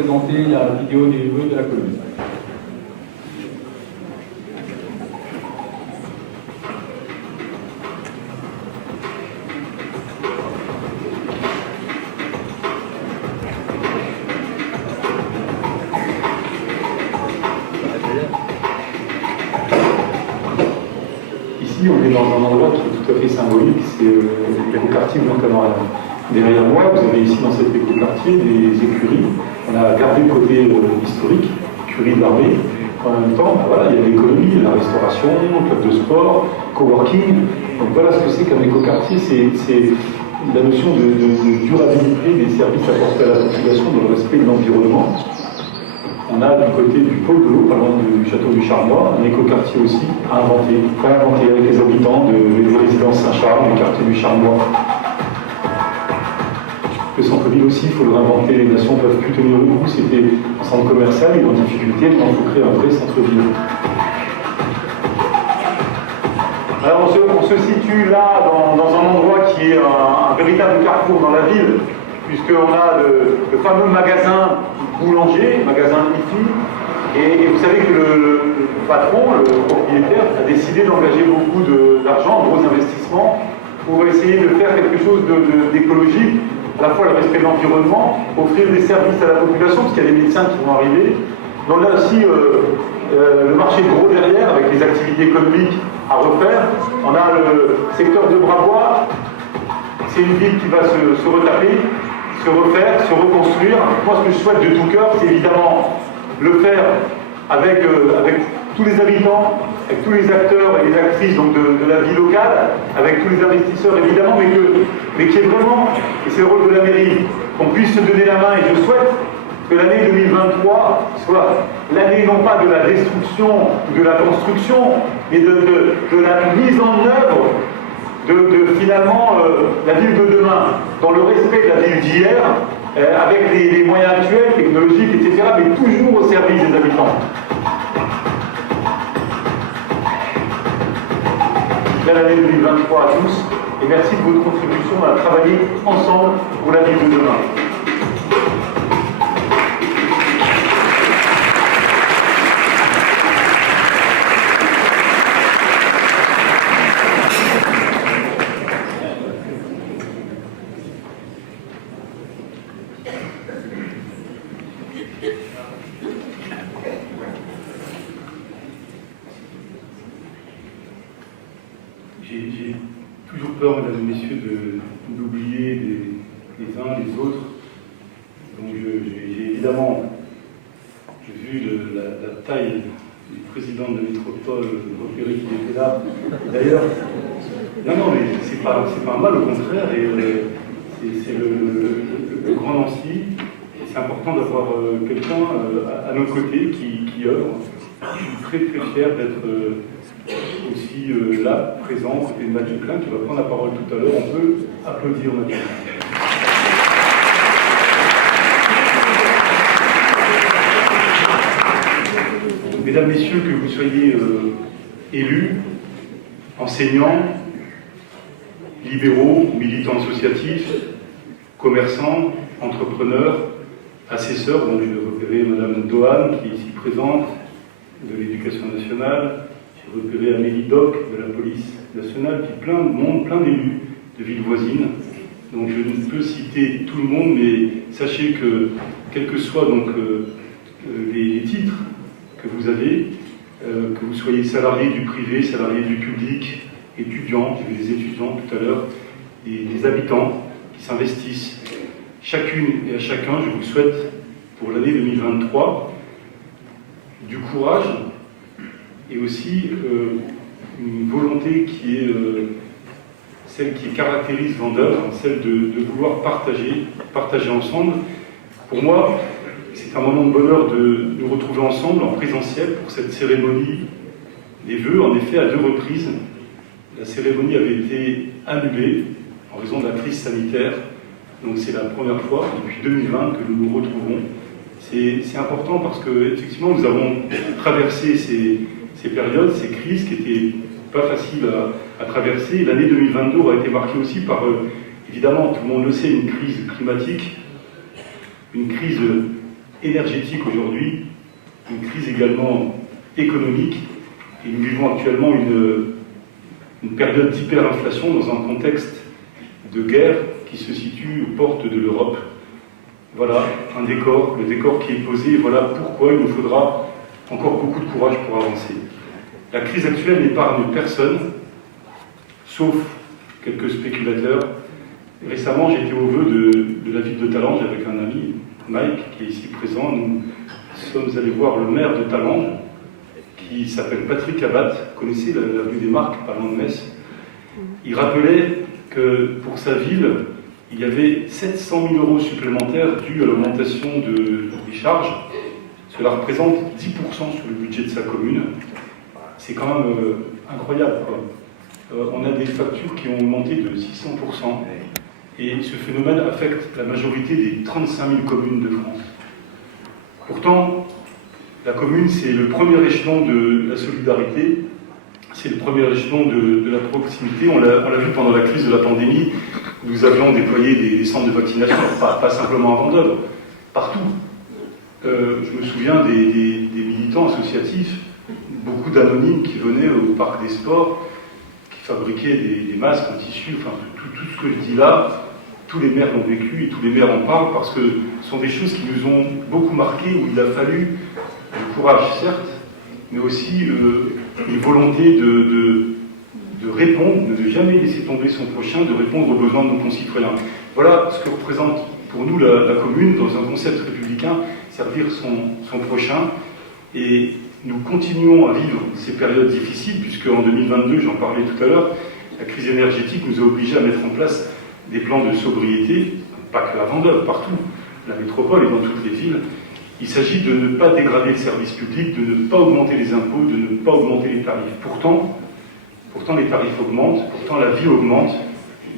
Présenter la vidéo des rues de la commune. Ici, on est dans un endroit qui est tout à fait symbolique, c'est l'écoquartier Blanc-Camarade. Derrière moi, vous avez ici dans cet écoquartier des écuries. On a gardé le côté historique, écurie de l'armée. En même temps, voilà, il y a l'économie, la restauration, le club de sport, coworking. Donc voilà ce que c'est qu'un écoquartier, c'est la notion de durabilité des services apportés à la population dans le respect de l'environnement. On a du côté du pôle de l'eau, pas loin du château du Charmois, un écoquartier aussi à inventer, avec les habitants des résidences Saint-Charles, du quartier du Charmois. Le centre-ville aussi, il faut le réinventer, les nations ne peuvent plus tenir le coup, c'était un centre commercial, il est en difficulté, maintenant il faut créer un vrai centre-ville. Alors on se situe là dans un endroit qui est un véritable carrefour dans la ville, puisqu'on a le fameux magasin boulanger, magasin IFI, et vous savez que le patron, le propriétaire, a décidé d'engager beaucoup d'argent, de gros investissements, pour essayer de faire quelque chose d'écologique, à la fois le respect de l'environnement, offrir des services à la population, parce qu'il y a des médecins qui vont arriver. Donc là aussi, le marché de gros derrière, avec les activités économiques à refaire. On a le secteur de Brabois, c'est une ville qui va se retaper, se refaire, se reconstruire. Moi, ce que je souhaite de tout cœur, c'est évidemment le faire avec tous les habitants, avec tous les acteurs et les actrices donc de la vie locale, avec tous les investisseurs évidemment, mais qui est vraiment, et c'est le rôle de la mairie, qu'on puisse se donner la main, et je souhaite que l'année 2023 soit l'année non pas de la destruction ou de la construction, mais de la mise en œuvre de finalement la ville de demain, dans le respect de la ville d'hier, avec les moyens actuels, technologiques, etc., mais toujours au service des habitants. Belle année 2023 à tous, et merci de votre contribution à travailler ensemble pour la ville de demain. J'ai toujours peur, mesdames et messieurs, d'oublier les uns les autres. Donc j'ai évidemment vu la taille du président de la métropole repérer qu'il était là. D'ailleurs, non, mais c'est pas un mal, au contraire, et c'est le Grand Nancy. C'est important d'avoir quelqu'un à nos côtés qui œuvre. Je suis très très fier d'être aussi là, présent, côté de Mathieu Klein, qui va prendre la parole tout à l'heure. On peut applaudir Mathieu. Mesdames, Messieurs, que vous soyez élus, enseignants, libéraux, militants associatifs, commerçants, entrepreneurs, assesseurs, donc je vais repérer Madame Dohan, qui est ici présente, de l'Éducation nationale. J'ai repéré Amélie Doc de la police nationale, puis plein de monde, plein d'élus de villes voisines. Donc je ne peux citer tout le monde, mais sachez que, quels que soient donc les titres que vous avez, que vous soyez salarié du privé, salarié du public, étudiant, j'ai vu des étudiants tout à l'heure, des habitants qui s'investissent, chacune et à chacun, je vous souhaite pour l'année 2023 du courage et aussi une volonté qui est celle qui caractérise Vendœuvre, celle de vouloir partager ensemble. Pour moi, c'est un moment de bonheur de nous retrouver ensemble en présentiel pour cette cérémonie des vœux. En effet, à 2 reprises, la cérémonie avait été annulée en raison de la crise sanitaire. Donc c'est la première fois depuis 2020 que nous nous retrouvons. C'est important parce que effectivement nous avons traversé ces périodes, ces crises qui n'étaient pas faciles à traverser. L'année 2022 aura été marquée aussi par, évidemment, tout le monde le sait, une crise climatique, une crise énergétique aujourd'hui, une crise également économique, et nous vivons actuellement une période d'hyperinflation dans un contexte de guerre qui se situe aux portes de l'Europe. Voilà un décor, le décor qui est posé, et voilà pourquoi il nous faudra encore beaucoup de courage pour avancer. La crise actuelle n'épargne personne, sauf quelques spéculateurs. Récemment, j'étais au vœu de la ville de Talange avec un ami, Mike, qui est ici présent. Nous sommes allés voir le maire de Talange, qui s'appelle Patrick Abbat. Vous connaissez l'avenue des Marques, pas loin de Metz. Il rappelait que pour sa ville, il y avait 700 000 € supplémentaires dus à l'augmentation des charges. Cela représente 10% sur le budget de sa commune. C'est quand même incroyable, quoi. On a des factures qui ont augmenté de 600%. Et ce phénomène affecte la majorité des 35 000 communes de France. Pourtant, la commune, c'est le premier échelon de la solidarité, c'est le premier échelon de la proximité. On l'a vu pendant la crise de la pandémie, nous avions déployé des centres de vaccination, pas simplement à Vendôme, partout. Je me souviens des militants associatifs, beaucoup d'anonymes qui venaient au parc des sports, qui fabriquaient des masques en tissu, enfin tout ce que je dis là, tous les maires l'ont vécu et tous les maires en parlent parce que ce sont des choses qui nous ont beaucoup marqués, où il a fallu du courage, certes, mais aussi une volonté de répondre, de ne jamais laisser tomber son prochain, de répondre aux besoins de nos concitoyens. Voilà ce que représente pour nous la commune, dans un concept républicain, servir son prochain. Et nous continuons à vivre ces périodes difficiles, puisque en 2022, j'en parlais tout à l'heure, la crise énergétique nous a obligés à mettre en place des plans de sobriété, pas que à Vendôme, partout, la métropole et dans toutes les villes. Il s'agit de ne pas dégrader le service public, de ne pas augmenter les impôts, de ne pas augmenter les tarifs. Pourtant les tarifs augmentent, pourtant la vie augmente,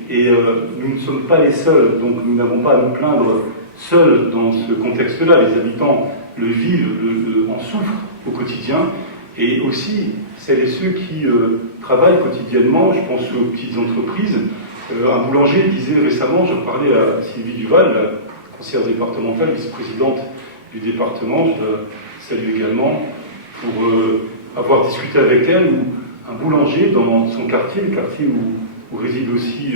et nous ne sommes pas les seuls, donc nous n'avons pas à nous plaindre seuls dans ce contexte-là. Les habitants le vivent, en souffrent au quotidien, et aussi celles et ceux qui travaillent quotidiennement, je pense aux petites entreprises. Un boulanger disait récemment, j'en parlais à Sylvie Duval, la conseillère départementale, vice-présidente du département, je la salue également, pour avoir discuté avec elle, où un boulanger dans son quartier, le quartier où réside aussi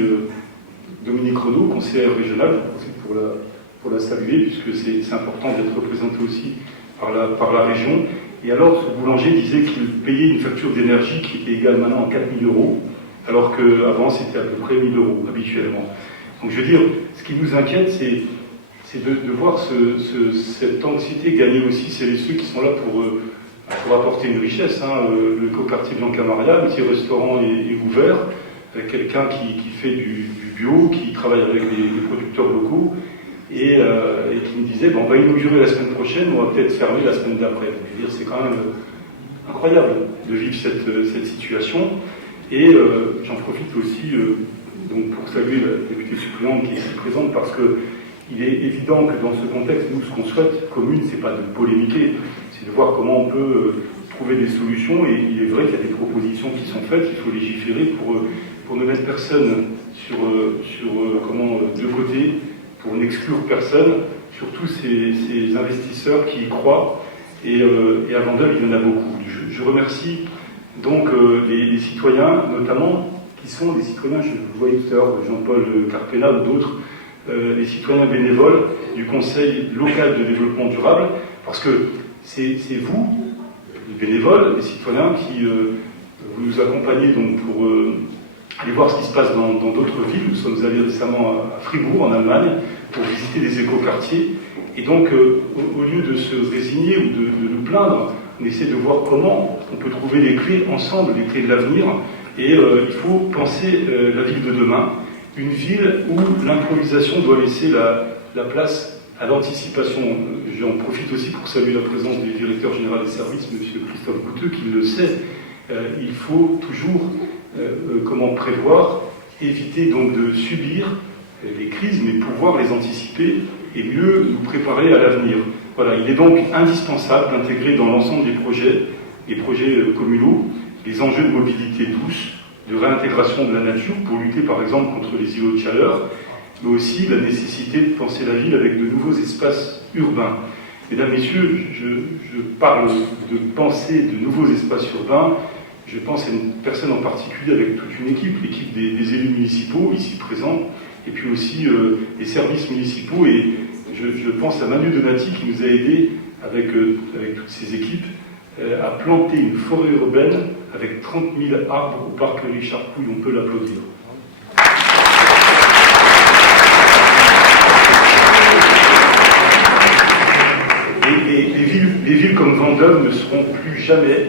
Dominique Renaud, conseillère régionale, pour la saluer, puisque c'est important d'être représenté aussi par la région. Et alors, ce boulanger disait qu'il payait une facture d'énergie qui était égale maintenant à 4 000 €, alors qu'avant c'était à peu près 1 000 € habituellement. Donc je veux dire, ce qui nous inquiète, c'est de voir cette anxiété gagner aussi celles et ceux qui sont là pour apporter une richesse. Le quartier Bianca-Maria, le petit restaurant est ouvert, avec quelqu'un qui fait du bio, qui travaille avec des producteurs locaux, et qui me disait, on va inaugurer la semaine prochaine, on va peut-être fermer la semaine d'après. Je veux dire, c'est quand même incroyable de vivre cette situation. Et j'en profite aussi donc pour saluer la députée suppléante qui est ici présente, parce qu'il est évident que dans ce contexte, nous, ce qu'on souhaite, commune, c'est pas de polémiquer, c'est de voir comment on peut trouver des solutions. Et il est vrai qu'il y a des propositions qui sont faites, il faut légiférer pour ne mettre personne sur de côté, pour n'exclure personne, surtout ces investisseurs qui y croient. Et à Vendôme, il y en a beaucoup. Je remercie donc les citoyens, notamment, qui sont des citoyens, je vous voyais tout à l'heure, Jean-Paul Carpena ou d'autres, les citoyens bénévoles du Conseil local de développement durable, parce que c'est vous, les bénévoles, les citoyens, qui vous nous accompagnez donc pour aller voir ce qui se passe dans d'autres villes. Nous sommes allés récemment à Fribourg, en Allemagne, pour visiter des écoquartiers. Et donc, au lieu de se résigner ou de nous plaindre, on essaie de voir comment on peut trouver les clés ensemble, les clés de l'avenir. Et il faut penser la ville de demain, une ville où l'improvisation doit laisser la place à l'anticipation. J'en profite aussi pour saluer la présence du directeur général des services, M. Christophe Gouteux, qui le sait. Il faut toujours prévoir, éviter donc de subir les crises, mais pouvoir les anticiper et mieux nous préparer à l'avenir. Voilà, il est donc indispensable d'intégrer dans l'ensemble des projets communaux, les enjeux de mobilité douce, de réintégration de la nature pour lutter par exemple contre les îlots de chaleur, mais aussi la nécessité de penser la ville avec de nouveaux espaces urbains. Mesdames, Messieurs, je parle de penser de nouveaux espaces urbains. Je pense à une personne en particulier avec toute une équipe, l'équipe des élus municipaux ici présents, et puis aussi des services municipaux. Et je pense à Manu Donati qui nous a aidés avec toutes ces équipes à planter une forêt urbaine avec 30 000 arbres au parc Richard Pouille. On peut l'applaudir. Les villes comme Vendôme ne seront plus jamais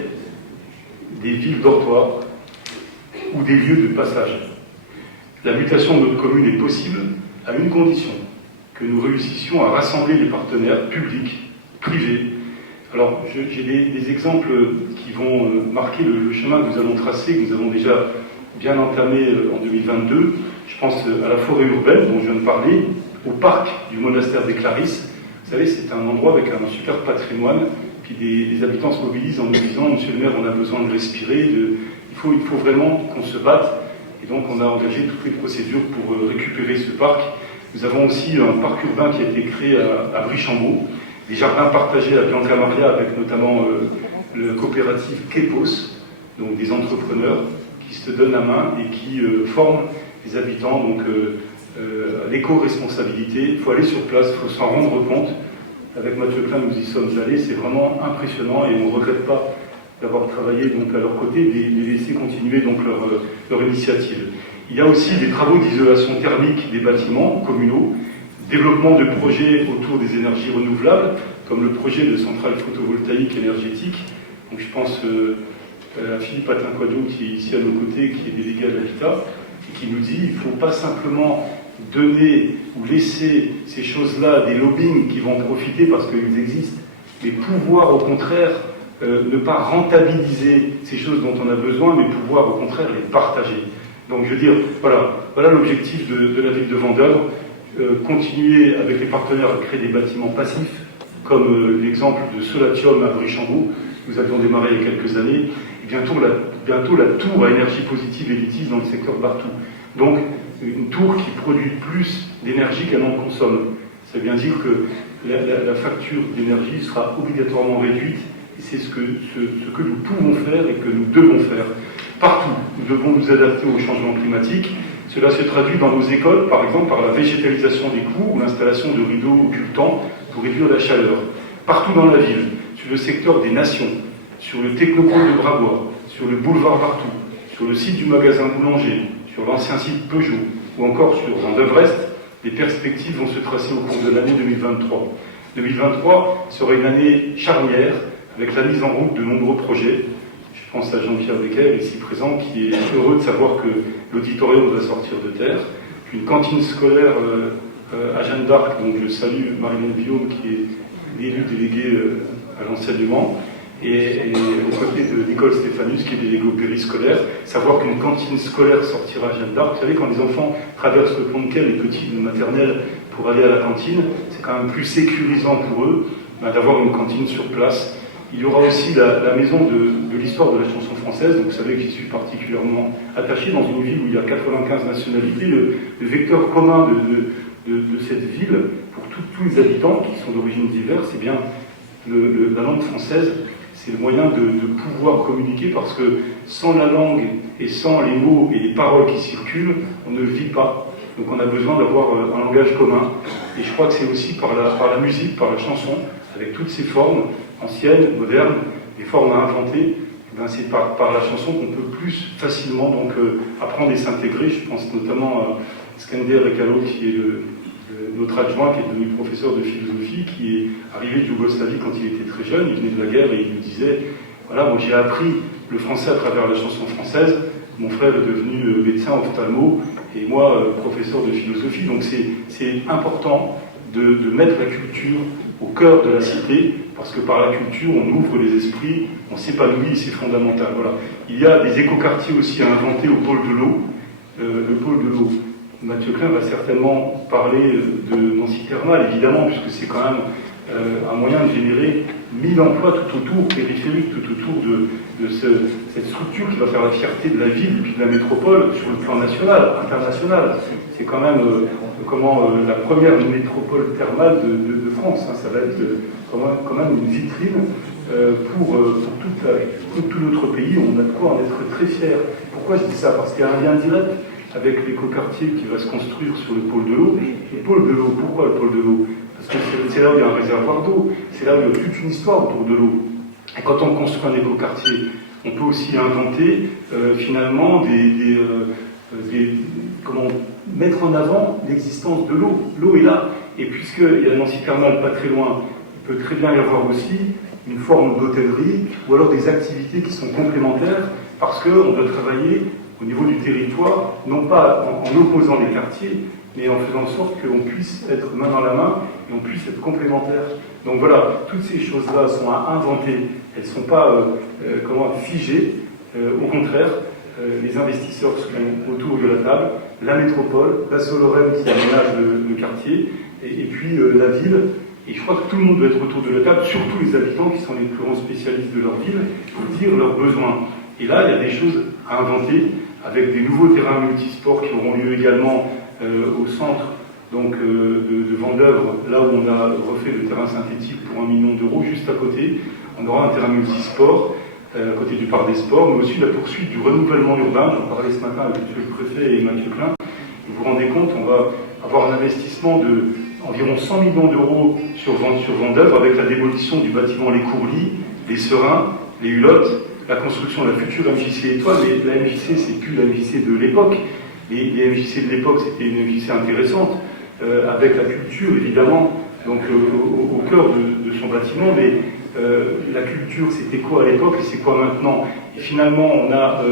des villes dortoirs ou des lieux de passage. La mutation de notre commune est possible à une condition, que nous réussissions à rassembler les partenaires publics, privés. Alors, j'ai des exemples qui vont marquer le chemin que nous allons tracer, que nous avons déjà bien entamé en 2022. Je pense à la forêt urbaine dont je viens de parler, au parc du monastère des Clarisses. Vous savez, c'est un endroit avec un super patrimoine, puis des habitants se mobilisent en nous disant « Monsieur le maire, on a besoin de respirer, il faut vraiment qu'on se batte ». Et donc on a engagé toutes les procédures pour récupérer ce parc. Nous avons aussi un parc urbain qui a été créé à Brichambault, des jardins partagés à Bianca Maria avec notamment le coopérative Kepos, donc des entrepreneurs qui se donnent la main et qui forment les habitants. Donc l'éco-responsabilité, il faut aller sur place, il faut s'en rendre compte. Avec Mathieu Klein, nous y sommes allés, c'est vraiment impressionnant et on ne regrette pas d'avoir travaillé donc, à leur côté, de les laisser continuer donc, leur initiative. Il y a aussi des travaux d'isolation thermique des bâtiments communaux, développement de projets autour des énergies renouvelables, comme le projet de centrale photovoltaïque énergétique. Donc, je pense à Philippe Atinquadou qui est ici à nos côtés, qui est délégué à l'habitat, et qui nous dit qu'il ne faut pas simplement donner ou laisser ces choses-là des lobbying qui vont profiter parce qu'ils existent, mais pouvoir au contraire ne pas rentabiliser ces choses dont on a besoin, mais pouvoir au contraire les partager. Donc je veux dire, voilà l'objectif de la ville de Vendôme, continuer avec les partenaires à créer des bâtiments passifs, comme l'exemple de Solatium à Brichambault, nous avions démarré il y a quelques années, et bientôt la tour à énergie positive élitiste dans le secteur Bartou. Donc une tour qui produit plus d'énergie qu'elle n'en consomme. Ça veut bien dire que la facture d'énergie sera obligatoirement réduite, et c'est ce que nous pouvons faire et que nous devons faire. Partout, nous devons nous adapter au changement climatique. Cela se traduit dans nos écoles, par exemple, par la végétalisation des cours ou l'installation de rideaux occultants pour réduire la chaleur. Partout dans la ville, sur le secteur des nations, sur le technopôle de Brabois, sur le boulevard Bartou, sur le site du magasin Boulanger, sur l'ancien site Peugeot, ou encore sur Vendôme-Est, les perspectives vont se tracer au cours de l'année 2023. 2023 sera une année charnière, avec la mise en route de nombreux projets. Je pense à Jean-Pierre Becker, ici présent, qui est heureux de savoir que l'auditorium va sortir de terre. Une cantine scolaire à Jeanne d'Arc, donc je salue Marilyn Guillaume, qui est l'élue déléguée à l'enseignement, et aux côtés de Nicole Stéphanus, qui est déléguée au périscolaire, savoir qu'une cantine scolaire sortira à Jeanne d'Arc. Vous savez, quand les enfants traversent le pont de Quai, les petits de maternelle, pour aller à la cantine, c'est quand même plus sécurisant pour eux d'avoir une cantine sur place. Il y aura aussi la maison de l'histoire de la chanson française, donc vous savez que j'y suis particulièrement attaché, dans une ville où il y a 95 nationalités. Le vecteur commun de cette ville, pour tous les habitants qui sont d'origines diverses, c'est bien la langue française. C'est le moyen de pouvoir communiquer, parce que sans la langue et sans les mots et les paroles qui circulent, on ne vit pas. Donc on a besoin d'avoir un langage commun. Et je crois que c'est aussi par la musique, par la chanson, avec toutes ces formes, anciennes, modernes, des formes à inventer, c'est par la chanson qu'on peut plus facilement donc, apprendre et s'intégrer. Je pense notamment à Skender Rekalo, qui est notre adjoint, qui est devenu professeur de philosophie, qui est arrivé de Yougoslavie quand il était très jeune. Il venait de la guerre et il nous disait, voilà, moi j'ai appris le français à travers la chanson française, mon frère est devenu médecin ophtalmo, et moi professeur de philosophie. Donc c'est important de mettre la culture au cœur de la cité, parce que par la culture, on ouvre les esprits, on s'épanouit, et c'est fondamental. Voilà. Il y a des écoquartiers aussi à inventer au pôle de l'eau. Le pôle de l'eau. Mathieu Klein va certainement parler de Nancy Thermal, évidemment, puisque c'est quand même un moyen de générer 1000 emplois tout autour, périphériques, tout autour de cette structure qui va faire la fierté de la ville et puis de la métropole sur le plan national, international. C'est quand même la première métropole thermale de France. Hein. Ça va être quand même une vitrine pour tout notre pays. On a de quoi en être très fiers. Pourquoi je dis ça? Parce qu'il y a un lien direct avec l'écoquartier qui va se construire sur le pôle de l'eau. Le pôle de l'eau, pourquoi le pôle de l'eau? Parce que c'est là où il y a un réservoir d'eau, c'est là où il y a toute une histoire autour de l'eau. Et quand on construit un écoquartier, on peut aussi inventer finalement comment mettre en avant l'existence de l'eau. L'eau est là, et puisqu'il y a Nancy Thermal pas très loin, il peut très bien y avoir aussi une forme d'hôtellerie ou alors des activités qui sont complémentaires parce qu'on doit travailler au niveau du territoire, non pas en opposant les quartiers, mais en faisant en sorte qu'on puisse être main dans la main et on puisse être complémentaires. Donc voilà, toutes ces choses-là sont à inventer, elles ne sont pas figées. Au contraire, les investisseurs sont autour de la table, la métropole, la Solorem qui aménage le quartier, et puis la ville. Et je crois que tout le monde doit être autour de la table, surtout les habitants qui sont les plus grands spécialistes de leur ville, pour dire leurs besoins. Et là, il y a des choses à inventer, avec des nouveaux terrains multisports qui auront lieu également au centre de Vendeuvre, là où on a refait le terrain synthétique pour 1 million d'euros, juste à côté. On aura un terrain multisport à côté du parc des sports, mais aussi la poursuite du renouvellement urbain. J'en parlais ce matin avec M. le Préfet et Mathieu Klein. Vous vous rendez compte, on va avoir un investissement de environ 100 millions d'euros sur Vendeuvre, avec la démolition du bâtiment Les Courlis, les Serins, les Hulottes, la construction de la future MJC Étoile. Mais la MJC, c'est plus la MJC de l'époque. Les MJC de l'époque, c'était une MJC intéressante, avec la culture, évidemment, donc au cœur de son bâtiment, mais la culture, c'était quoi à l'époque et c'est quoi maintenant? Et finalement, on a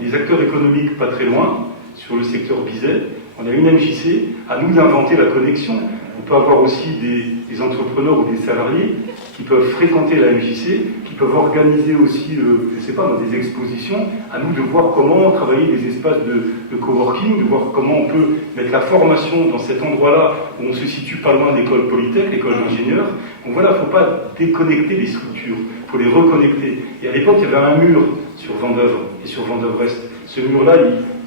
des acteurs économiques pas très loin, sur le secteur Bizet. On a une MJC, à nous d'inventer la connexion. On peut avoir aussi des entrepreneurs ou des salariés qui peuvent fréquenter la MJC, qui peuvent organiser aussi, je ne sais pas, des expositions. À nous de voir comment travailler des espaces de coworking, de voir comment on peut mettre la formation dans cet endroit-là où on se situe pas loin de l'école Polytech, l'école d'ingénieurs. Donc voilà, il ne faut pas déconnecter les structures, il faut les reconnecter. Et à l'époque, il y avait un mur sur Vendeuvre et sur Vendeuvre-Est. Ce mur-là,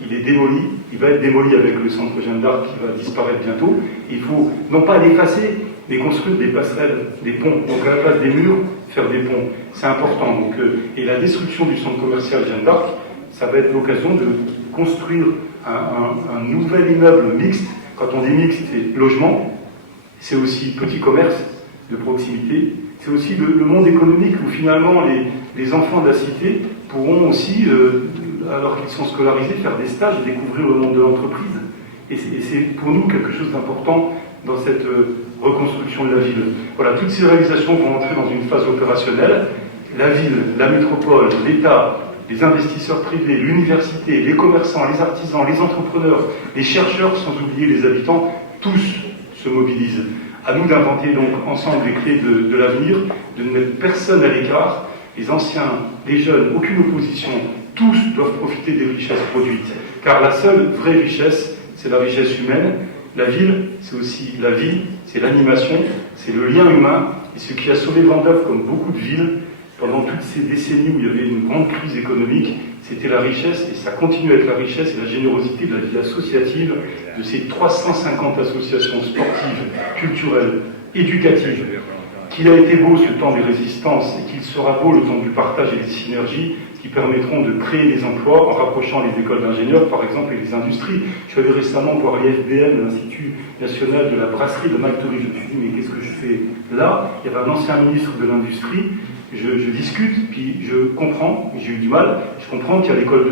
il est démoli, il va être démoli avec le centre Jeanne d'Arc qui va disparaître bientôt. Et il faut non pas l'effacer, mais construire des passerelles, des ponts. Donc à la place des murs, faire des ponts. C'est important. Donc, et la destruction du centre commercial Jeanne d'Arc, ça va être l'occasion de construire un nouvel immeuble mixte. Quand on dit mixte, c'est logement, c'est aussi petit commerce de proximité, c'est aussi le monde économique où finalement les enfants de la cité pourront aussi, alors qu'ils sont scolarisés, faire des stages et découvrir le monde de l'entreprise. Et c'est pour nous quelque chose d'important dans cette reconstruction de la ville. Voilà, toutes ces réalisations vont entrer dans une phase opérationnelle. La ville, la métropole, l'État, les investisseurs privés, l'université, les commerçants, les artisans, les entrepreneurs, les chercheurs, sans oublier les habitants, tous se mobilisent. À nous d'inventer donc ensemble les clés de l'avenir, de ne mettre personne à l'écart, les anciens, les jeunes, aucune opposition, tous doivent profiter des richesses produites. Car la seule vraie richesse, c'est la richesse humaine. La ville, c'est aussi la vie, c'est l'animation, c'est le lien humain. Et ce qui a sauvé Vendeuvre, comme beaucoup de villes, pendant toutes ces décennies où il y avait une grande crise économique, c'était la richesse, et ça continue avec la richesse et la générosité de la vie associative, de ces 350 associations sportives, culturelles, éducatives. Qu'il a été beau ce temps des résistances, et qu'il sera beau le temps du partage et des synergies, qui permettront de créer des emplois en rapprochant les écoles d'ingénieurs, par exemple, et les industries. Je suis allé récemment voir l'IFBM, l'Institut National de la Brasserie de Malterie. Je me suis dit, mais qu'est-ce que je fais là? Il y avait un ancien ministre de l'Industrie. Je discute, puis je comprends, j'ai eu du mal, je comprends qu'il y a l'école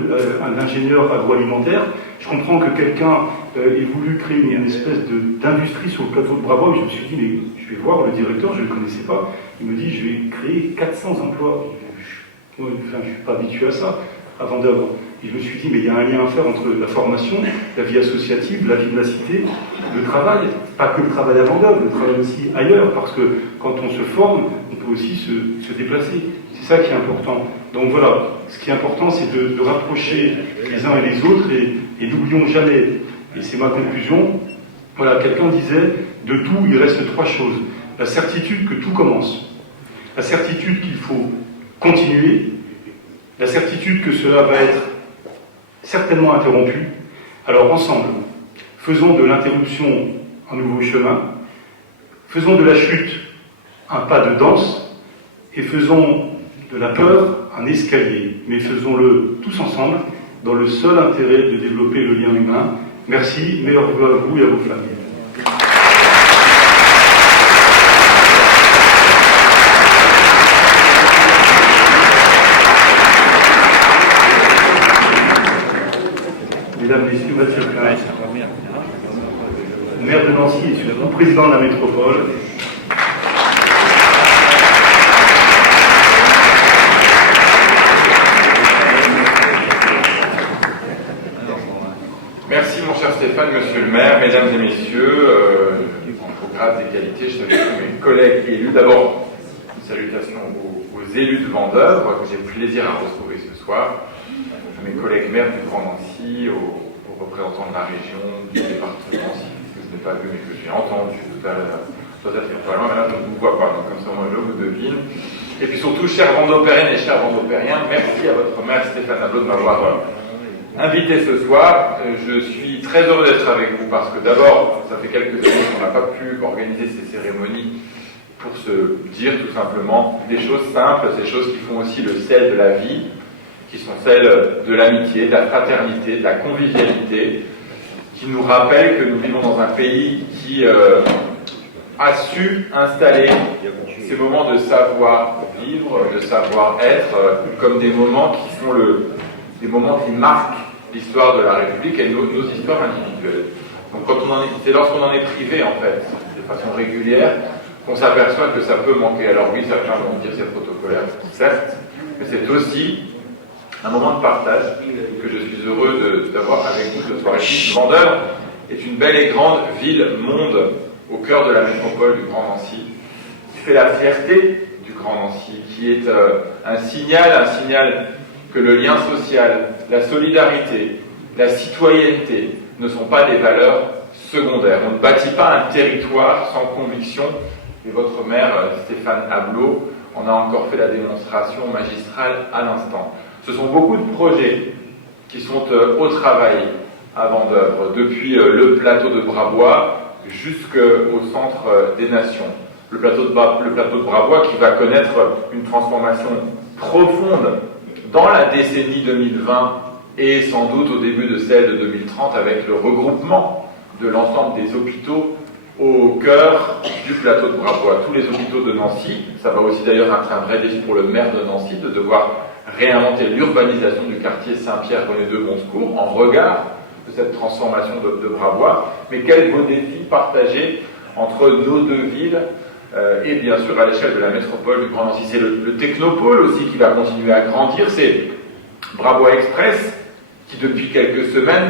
d'ingénieurs agroalimentaires, je comprends que quelqu'un ait voulu créer une espèce d'industrie sur le plateau de Bravo, et je me suis dit, mais je vais voir le directeur, je ne le connaissais pas, il me dit, je vais créer 400 emplois. Je ne suis pas habitué à ça, à Vendeuvre. Et je me suis dit, mais il y a un lien à faire entre la formation, la vie associative, la vie de la cité, le travail, pas que le travail à Vendeuvre, le travail aussi ailleurs, parce que quand on se forme, on peut aussi se déplacer. C'est ça qui est important. Donc voilà, ce qui est important, c'est de rapprocher les uns et les autres, et n'oublions jamais, et c'est ma conclusion, voilà, quelqu'un disait, de tout, il reste 3 choses. La certitude que tout commence, la certitude qu'il faut continuer, la certitude que cela va être certainement interrompu. Alors ensemble, faisons de l'interruption un nouveau chemin, faisons de la chute un pas de danse et faisons de la peur un escalier, mais faisons-le tous ensemble dans le seul intérêt de développer le lien humain. Merci, meilleurs vœux à vous et à vos familles. Mesdames, Messieurs, Mathieu Klein, maire de Nancy et surtout président de la métropole. Merci mon cher Stéphane, monsieur le maire, mesdames et messieurs, en grade et qualité, je salue tous mes collègues élus. D'abord, une salutation aux élus de Vendeuvre, que j'ai plaisir à retrouver ce soir, à mes collègues maires du Grand Nancy, aux représentants de la région, du département, que je n'ai pas vu mais que j'ai entendu tout à l'heure, peut-être virtuellement, mais là je ne vous vois pas, donc comme ça moi je vous devine. Et puis surtout, chers Vendopériennes et chers Vendopériens, merci à votre maire Stéphane Ablot de m'avoir invité ce soir. Je suis très heureux d'être avec vous parce que d'abord, ça fait quelques années qu'on n'a pas pu organiser ces cérémonies pour se dire tout simplement des choses simples, ces choses qui font aussi le sel de la vie, qui sont celles de l'amitié, de la fraternité, de la convivialité, qui nous rappellent que nous vivons dans un pays qui a su installer ces moments de savoir-vivre, de savoir-être, comme des moments qui sont des moments qui marquent l'histoire de la République et nos histoires individuelles. Donc c'est lorsqu'on en est privé, en fait, de façon régulière, qu'on s'aperçoit que ça peut manquer. Alors oui, certains vont dire c'est protocolaire, certes, mais c'est aussi un moment de partage que je suis heureux d'avoir avec vous ce soir. Ici, Vendeuvre est une belle et grande ville-monde au cœur de la métropole du Grand Nancy, qui fait la fierté du Grand Nancy, qui est un signal que le lien social, la solidarité, la citoyenneté ne sont pas des valeurs secondaires. On ne bâtit pas un territoire sans conviction, et votre maire, Stéphane Ablot, en a encore fait la démonstration magistrale à l'instant. Ce sont beaucoup de projets qui sont au travail à Vendeuvre, depuis le plateau de Brabois jusqu'au centre des Nations. Le plateau de Brabois qui va connaître une transformation profonde dans la décennie 2020 et sans doute au début de celle de 2030 avec le regroupement de l'ensemble des hôpitaux au cœur du plateau de Brabois. Tous les hôpitaux de Nancy, ça va aussi d'ailleurs être un vrai défi pour le maire de Nancy de devoir réinventer l'urbanisation du quartier Saint-Pierre-René-II-Bon-Secours en regard de cette transformation de Brabois. Mais quels beaux défis partagés entre nos deux villes et bien sûr à l'échelle de la métropole du Grand Nancy. C'est le technopôle aussi qui va continuer à grandir. C'est Brabois Express qui depuis quelques semaines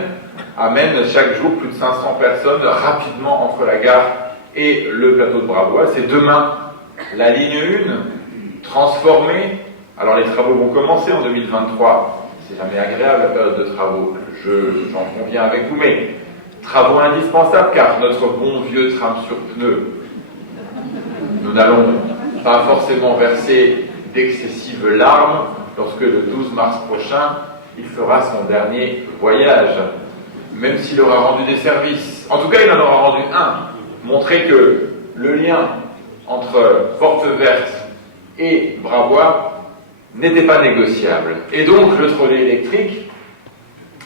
amène chaque jour plus de 500 personnes rapidement entre la gare et le plateau de Brabois. C'est demain la ligne 1 transformée. Alors les travaux vont commencer en 2023. C'est jamais agréable la période de travaux, j'en conviens avec vous, mais travaux indispensables car notre bon vieux tram sur pneus, nous n'allons pas forcément verser d'excessives larmes lorsque le 12 mars prochain, il fera son dernier voyage, même s'il aura rendu des services. En tout cas, il en aura rendu un. Montrer que le lien entre Porte Verte et Brabois n'était pas négociable. Et donc, le trolley électrique,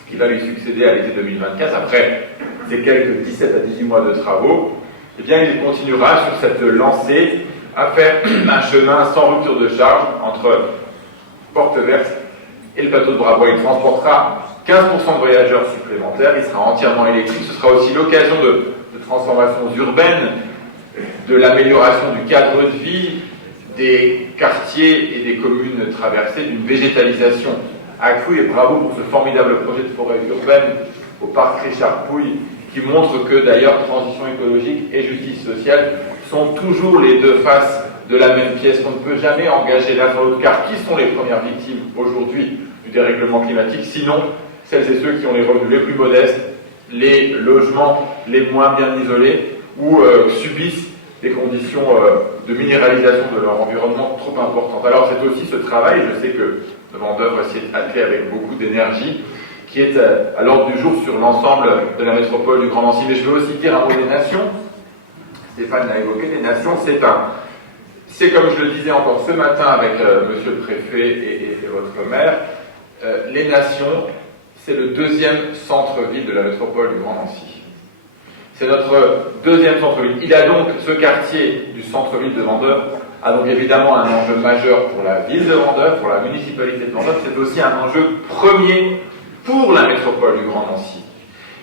qui va lui succéder à l'été 2024, après ces quelques 17 à 18 mois de travaux, eh bien, il continuera sur cette lancée à faire un chemin sans rupture de charge entre Porte Verte et le plateau de Brabois. Il transportera 15% de voyageurs supplémentaires, il sera entièrement électrique. Ce sera aussi l'occasion de transformations urbaines, de l'amélioration du cadre de vie, des quartiers et des communes traversées, d'une végétalisation accrue. Et bravo pour ce formidable projet de forêt urbaine au parc Richard Pouille, qui montre que d'ailleurs transition écologique et justice sociale sont toujours les deux faces de la même pièce, qu'on ne peut jamais engager l'un sur l'autre, car qui sont les premières victimes aujourd'hui du dérèglement climatique, sinon celles et ceux qui ont les revenus les plus modestes, les logements les moins bien isolés, ou subissent des conditions de minéralisation de leur environnement trop importantes. Alors c'est aussi ce travail, je sais que Vendeuvre s'y est attelé avec beaucoup d'énergie, qui est à l'ordre du jour sur l'ensemble de la métropole du Grand Nancy. Mais je veux aussi dire un mot des nations. Stéphane l'a évoqué, les nations, c'est comme je le disais encore ce matin avec monsieur le préfet et votre maire, les Nations, c'est le deuxième centre-ville de la métropole du Grand Nancy. C'est notre deuxième centre-ville. Il a donc, ce quartier du centre-ville de Vendœuvre, a donc évidemment un enjeu majeur pour la ville de Vendœuvre, pour la municipalité de Vendœuvre, c'est aussi un enjeu premier pour la métropole du Grand Nancy.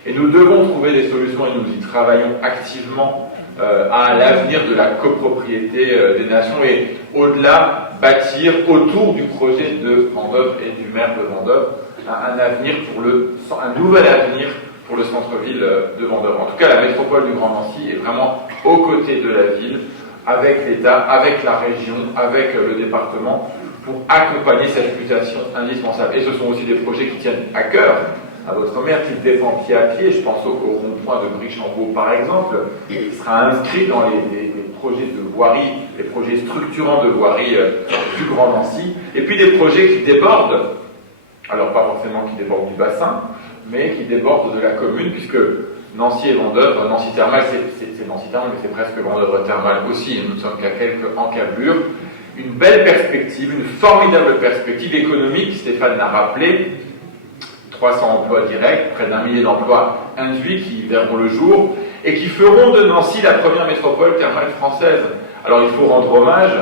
Et nous devons trouver des solutions, et nous y travaillons activement, à l'avenir de la copropriété des nations, et au-delà, bâtir autour du projet de Vendœuvre et du maire de Vendœuvre un nouvel avenir pour le centre-ville de Vendœuvre. En tout cas, la métropole du Grand Nancy est vraiment aux côtés de la ville, avec l'État, avec la région, avec le département, pour accompagner cette mutation indispensable. Et ce sont aussi des projets qui tiennent à cœur à votre maire, qui défend pied à pied. Je pense au rond-point de Brichambault, par exemple, qui sera inscrit dans les projets de voirie, les projets structurants de voirie du Grand Nancy. Et puis des projets qui débordent, alors pas forcément qui débordent du bassin, mais qui débordent de la commune, puisque Nancy et Vendœuvre, Nancy Thermal, c'est Nancy Thermal, mais c'est presque Vendœuvre Thermal aussi, nous ne sommes qu'à quelques encablures. Une belle perspective, une formidable perspective économique, Stéphane l'a rappelé, 300 emplois directs, près d'1 millier d'emplois induits qui verront le jour, et qui feront de Nancy la première métropole thermale française. Alors il faut rendre hommage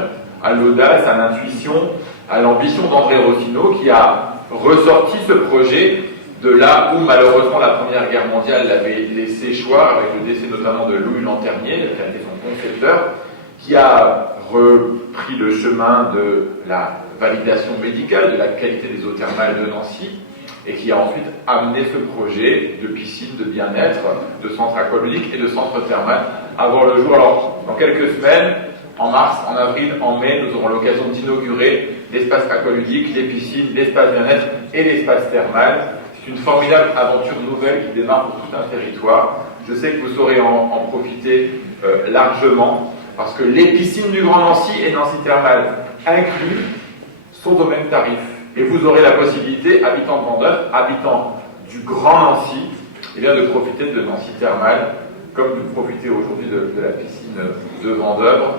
à l'audace, à l'intuition, à l'ambition d'André Rossineau, qui a ressorti ce projet de là où malheureusement la Première Guerre mondiale l'avait laissé choir, avec le décès notamment de Louis Lanternier, qui a été son concepteur, qui a repris le chemin de la validation médicale de la qualité des eaux thermales de Nancy, et qui a ensuite amené ce projet de piscine, de bien-être, de centre aqualudique et de centre thermal à voir le jour. Alors, dans quelques semaines, en mars, en avril, en mai, nous aurons l'occasion d'inaugurer l'espace aqualudique, les piscines, l'espace bien-être et l'espace thermal. C'est une formidable aventure nouvelle qui démarre pour tout un territoire. Je sais que vous saurez en profiter largement, parce que les piscines du Grand Nancy et Nancy Thermal inclus sont au même tarif. Et vous aurez la possibilité, habitants de Vendœuvre, habitants du Grand Nancy, eh bien, de profiter de Nancy Thermal, comme vous profitez aujourd'hui de la piscine de Vendœuvre,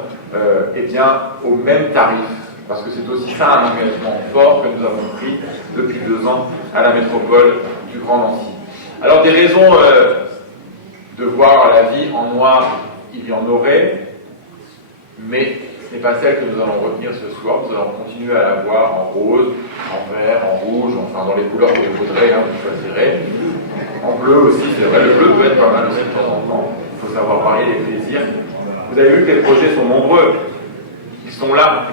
eh bien, au même tarif. Parce que c'est aussi ça un engagement fort que nous avons pris depuis 2 ans à la métropole du Grand Nancy. Alors, des raisons de voir la vie en noir, il y en aurait, mais ce n'est pas celle que nous allons retenir ce soir. Nous allons continuer à la voir en rose, en vert, en rouge, enfin dans les couleurs que vous voudrez, vous choisirez. En bleu aussi, c'est vrai, le bleu peut être pas mal aussi de temps en temps. Il faut savoir varier les plaisirs. Vous avez vu que les projets sont nombreux. Ils sont là.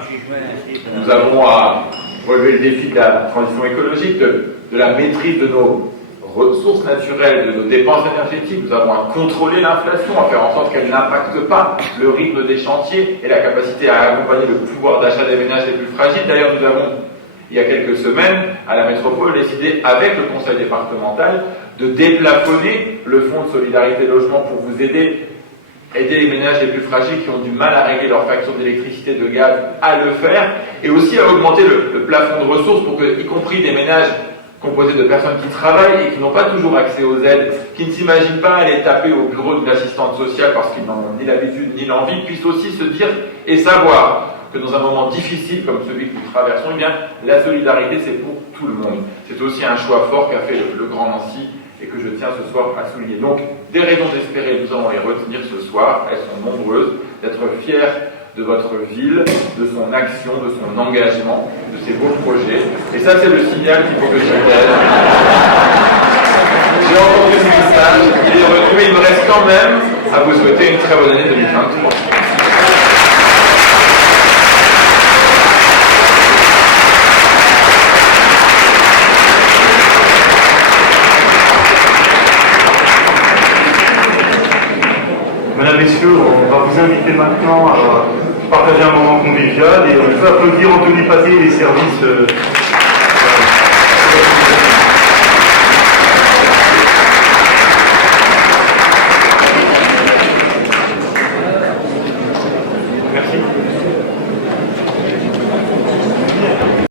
Nous avons à relever le défi de la transition écologique, de la maîtrise de nos ressources naturelles, de nos dépenses énergétiques. Nous avons à contrôler l'inflation, à faire en sorte qu'elle n'impacte pas le rythme des chantiers et la capacité à accompagner le pouvoir d'achat des ménages les plus fragiles. D'ailleurs, nous avons, il y a quelques semaines, à la métropole, décidé avec le conseil départemental de déplafonner le fonds de solidarité logement pour vous aider les ménages les plus fragiles qui ont du mal à régler leurs factures d'électricité, de gaz, à le faire, et aussi à augmenter le plafond de ressources pour que, y compris des ménages composés de personnes qui travaillent et qui n'ont pas toujours accès aux aides, qui ne s'imaginent pas aller taper au bureau d'une assistante sociale parce qu'ils n'en ont ni l'habitude ni l'envie, puissent aussi se dire et savoir que dans un moment difficile comme celui que nous traversons, eh bien, la solidarité c'est pour tout le monde. C'est aussi un choix fort qu'a fait le Grand Nancy et que je tiens ce soir à souligner. Donc, des raisons d'espérer, nous allons les retenir ce soir, elles sont nombreuses, d'être fiers de votre ville, de son action, de son engagement, de ses beaux projets. Et ça, c'est le signal qu'il faut que je donne. J'ai entendu ce message, il est retenu, il me reste quand même à vous souhaiter une très bonne année 2023. Mesdames, Messieurs, on va vous inviter maintenant à partager un moment convivial et on peut applaudir Anthony Paté et les services